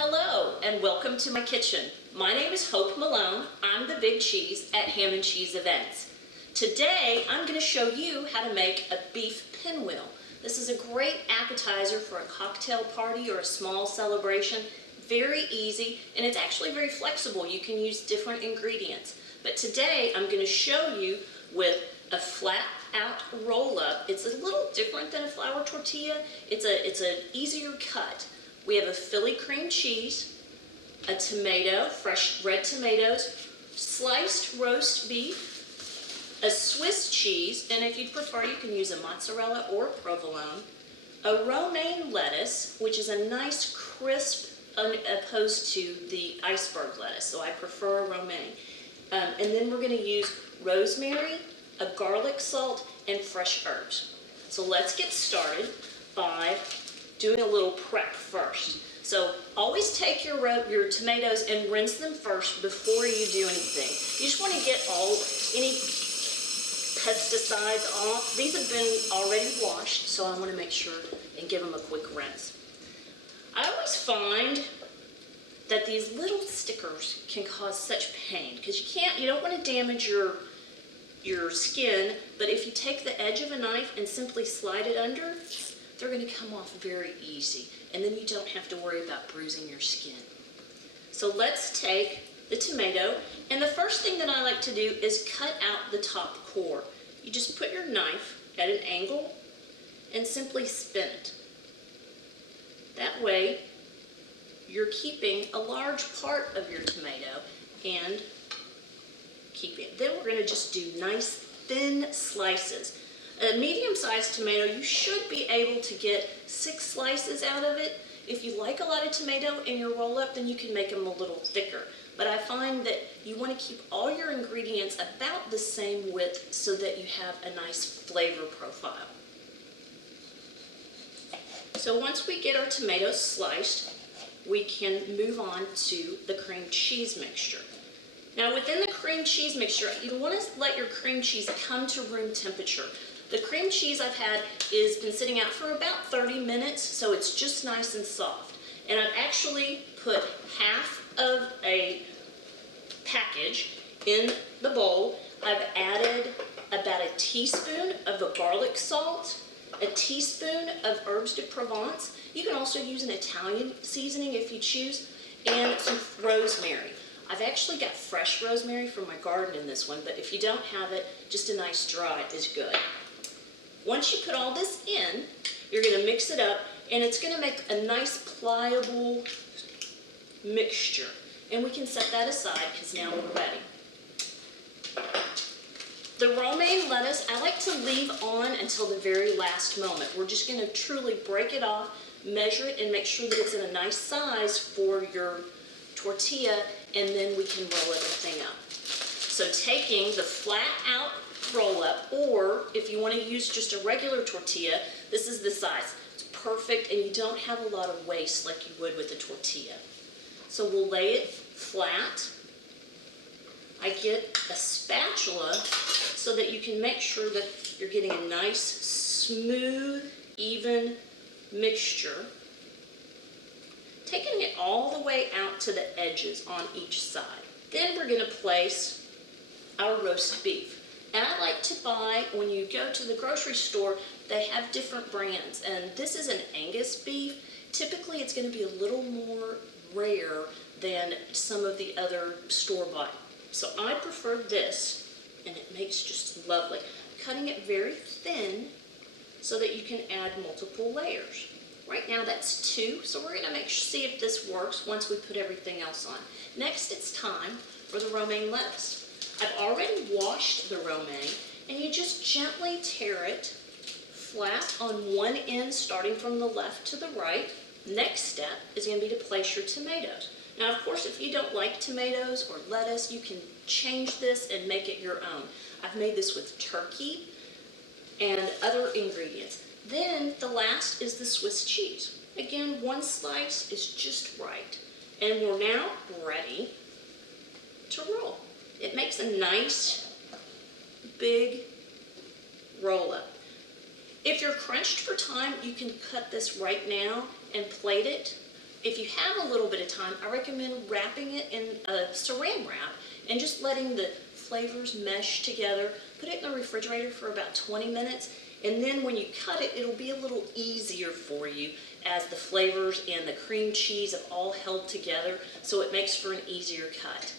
Hello and welcome to my kitchen. My name is Hope Malone. I'm the Big Cheese at Ham and Cheese Events. Today I'm going to show you how to make a beef pinwheel. This is a great appetizer for a cocktail party or a small celebration. Very easy, and it's actually very flexible. You can use different ingredients. But today I'm going to show you with a flat out roll up. It's a little different than a flour tortilla. It's an easier cut. We have a Philly cream cheese, a tomato, fresh red tomatoes, sliced roast beef, a Swiss cheese, and if you prefer you can use a mozzarella or a provolone, a romaine lettuce, which is a nice crisp opposed to the iceberg lettuce, so I prefer a romaine. And then we're going to use rosemary, a garlic salt, and fresh herbs. So let's get started by doing a little prep first. So always take your tomatoes and rinse them first before you do anything. You just want to get any pesticides off. These have been already washed, so I want to make sure and give them a quick rinse. I always find that these little stickers can cause such pain because you don't want to damage your skin, but if you take the edge of a knife and simply slide it under, they're going to come off very easy, and then you don't have to worry about bruising your skin. So let's take the tomato, and the first thing that I like to do is cut out the top core. You just put your knife at an angle and simply spin it. That way you're keeping a large part of your tomato and keeping it. Then we're going to just do nice thin slices. A medium-sized tomato, you should be able to get 6 slices out of it. If you like a lot of tomato in your roll-up, then you can make them a little thicker. But I find that you want to keep all your ingredients about the same width so that you have a nice flavor profile. So once we get our tomatoes sliced, we can move on to the cream cheese mixture. Now within the cream cheese mixture, you want to let your cream cheese come to room temperature. The cream cheese I've had has been sitting out for about 30 minutes, so it's just nice and soft. And I've actually put half of a package in the bowl. I've added about a teaspoon of the garlic salt, a teaspoon of herbes de Provence. You can also use an Italian seasoning if you choose, and some rosemary. I've actually got fresh rosemary from my garden in this one, but if you don't have it, just a nice dry is good. Once you put all this in, you're going to mix it up, and it's going to make a nice pliable mixture. And we can set that aside because now we're ready. The romaine lettuce, I like to leave on until the very last moment. We're just going to truly break it off, measure it, and make sure that it's in a nice size for your tortilla, and then we can roll everything up. So taking the flat out roll up, or if you want to use just a regular tortilla, this is the size. It's perfect, and you don't have a lot of waste like you would with a tortilla. So we'll lay it flat. I get a spatula so that you can make sure that you're getting a nice, smooth, even mixture. Taking it all the way out to the edges on each side. Then we're going to place our roast beef. And I like to buy, when you go to the grocery store, they have different brands. And this is an Angus beef. Typically it's going to be a little more rare than some of the other store-bought. So I prefer this, and it makes just lovely. Cutting it very thin so that you can add multiple layers. Right now that's 2, so we're going to see if this works once we put everything else on. Next it's time for the romaine lettuce. I've already washed the romaine, and you just gently tear it flat on one end starting from the left to the right. Next step is going to be to place your tomatoes. Now of course if you don't like tomatoes or lettuce, you can change this and make it your own. I've made this with turkey and other ingredients. Then the last is the Swiss cheese. Again, 1 slice is just right. And we're now ready to roll. It makes a nice big roll up. If you're crunched for time, you can cut this right now and plate it. if you have a little bit of time, I recommend wrapping it in a saran wrap and just letting the flavors mesh together. Put it in the refrigerator for about 20 minutes, and then when you cut it, it'll be a little easier for you as the flavors and the cream cheese have all held together, so it makes for an easier cut.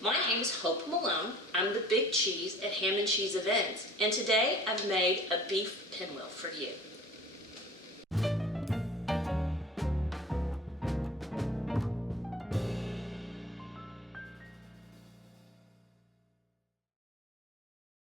My name is Hope Malone. I'm the big cheese at Ham and Cheese Events, and today I've made a beef pinwheel for you.